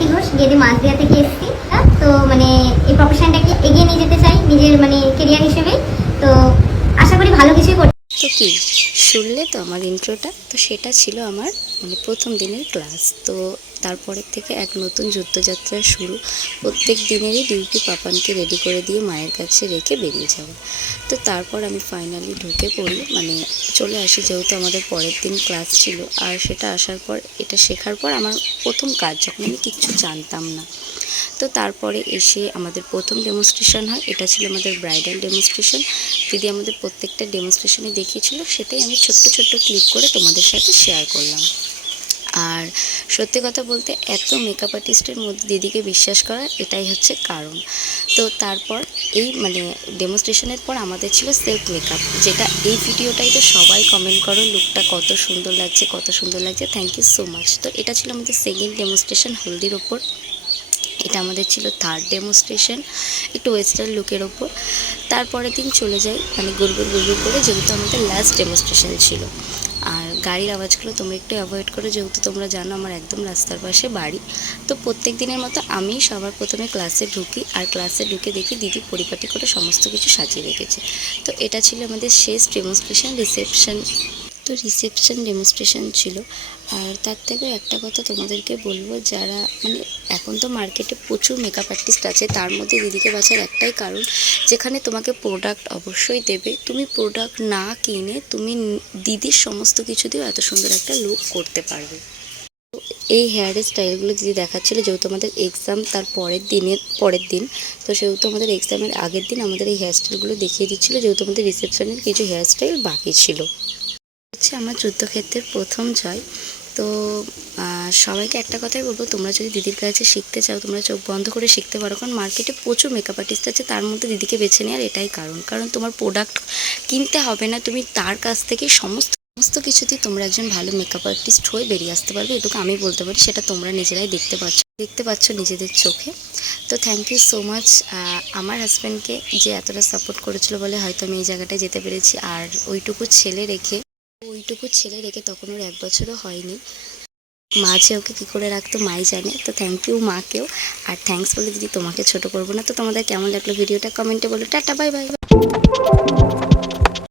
আরতি ঘোষ, গেদে মাঝদিয়া থেকে এসেছি। তো মানে এই প্রফেশনটাকে এগিয়ে নিয়ে যেতে চাই নিজের মানে কেরিয়ার হিসেবে। তো আশা করি ভালো কিছুই করতে। তো কি শুনলে তো আমার ইন্ট্রোটা, তো সেটা ছিল আমার মানে প্রথম দিনের ক্লাস। তো তারপরের থেকে এক নতুন যুদ্ধযাত্রা শুরু। প্রত্যেক দিনেরই ডিউটি পাপানকে রেডি করে দিয়ে মায়ের কাছে রেখে বেরিয়ে যাওয়া। তো তারপর আমি ফাইনালি ঢুকে পড়ি, মানে চলে আসি, যেহেতু আমাদের পরের দিন ক্লাস ছিল। আর সেটা আসার পর, এটা শেখার পর আমার প্রথম কাজ, যখন আমি কিচ্ছু জানতাম না। তো তারপরে এসে আমাদের প্রথম ডেমনস্ট্রেশন হয়, এটা ছিল আমাদের ব্রাইডাল ডেমনস্ট্রেশন। দিদি আমাদের প্রত্যেকটা ডেমনস্ট্রেশনে দেখিয়েছিল, সেটাই আমি ছোট্ট ছোট্ট ক্লিপ করে তোমাদের সাথে শেয়ার করলাম। আর সত্যি কথা বলতে, এত মেকআপ আর্টিস্টের মধ্যে দিদিকে বিশ্বাস করার এটাই হচ্ছে কারণ। তো তারপর এই মানে ডেমনস্ট্রেশনের পর আমাদের ছিল সেলফ মেকআপ, যেটা এই ভিডিওটাই তো সবাই কমেন্ট করো লুকটা কত সুন্দর লাগছে, কত সুন্দর লাগছে, থ্যাংক ইউ সো মাচ। তো এটা ছিল আমাদের সেকেন্ড ডেমনস্ট্রেশন হলদির ওপর। এটা আমাদের ছিল থার্ড ডেমনস্ট্রেশন, একটু ওয়েস্টার্ন লুকের ওপর। তারপরের দিন চলে যাই মানে গুড়গুড় গুড়গুড় করে, যেহেতু আমাদের লাস্ট ডেমনস্ট্রেশন ছিল। আর গাড়ির আওয়াজগুলো তোমরা একটু অ্যাভয়েড করো, যেহেতু তোমরা জানো আমার একদম রাস্তার পাশে বাড়ি। তো প্রত্যেক দিনের মতো আমি সবার প্রথমে ক্লাসে ঢুকি, আর ক্লাসে ঢুকে দেখি দিদি পরিপাটি করে সমস্ত কিছু সাজিয়ে রেখেছে। তো এটা ছিল আমাদের শেষ ডেমনস্ট্রেশন, রিসেপশন। তো রিসেপশন ডেমনস্ট্রেশন ছিল। আর তার থেকে একটা কথা তোমাদেরকে বলবো, যারা মানে এখন তো মার্কেটে প্রচুর মেকআপ আর্টিস্ট আছে, তার মধ্যে দিদিকে বাছার একটাই কারণ, যেখানে তোমাকে প্রোডাক্ট অবশ্যই দেবে, তুমি প্রোডাক্ট না কিনে তুমি দিদির সমস্ত কিছু দিয়েও এত সুন্দর একটা লুক করতে পারবে। এই হেয়ারের স্টাইলগুলো দিদি দেখাচ্ছিল, যেহেতু আমাদের এক্সাম তার পরের দিন, তো সেহেতু আমাদের এক্সামের আগের দিন আমাদের এই হেয়ার স্টাইলগুলো দেখিয়ে দিচ্ছিলো, যেহেতু আমাদের রিসেপশনের কিছু হেয়ার স্টাইল বাকি ছিল। হচ্ছে আমার যুদ্ধক্ষেত্রের প্রথম জয়। তো সবাইকে একটা কথাই বলবো, তোমরা যদি দিদির কাছে শিখতে চাও, তোমরা চোখ বন্ধ করে শিখতে পারো, কারণ মার্কেটে প্রচুর মেকআপ আর্টিস্ট আছে, তার মধ্যে দিদিকে বেছে নেওয়ার এটাই কারণ তোমার প্রোডাক্ট কিনতে হবে না, তুমি তার কাছ থেকে সমস্ত কিছুতেই তোমরা একজন ভালো মেকআপ আর্টিস্ট হয়ে বেরিয়ে আসতে পারবে, এটুকু আমি বলতে পারি। সেটা তোমরা নিজেরাই দেখতে পাচ্ছ নিজেদের চোখে। তো থ্যাংক ইউ সো মাচ আমার হাজব্যান্ডকে, যে এতটা সাপোর্ট করেছিল বলে হয়তো আমি এই জায়গাটায় যেতে পেরেছি। আর ওইটুকু ছেলে রেখে তখন ওর 1 বছরও হয়নি, মা যে ওকে কী করে রাখতো মাই জানে। তো থ্যাংক ইউ মাকেও। আর থ্যাঙ্কস বলে দিদি তোমাকে ছোট করবো না। তো তোমাদের কেমন লাগলো ভিডিওটা কমেন্টে বলো। Tata, bye bye.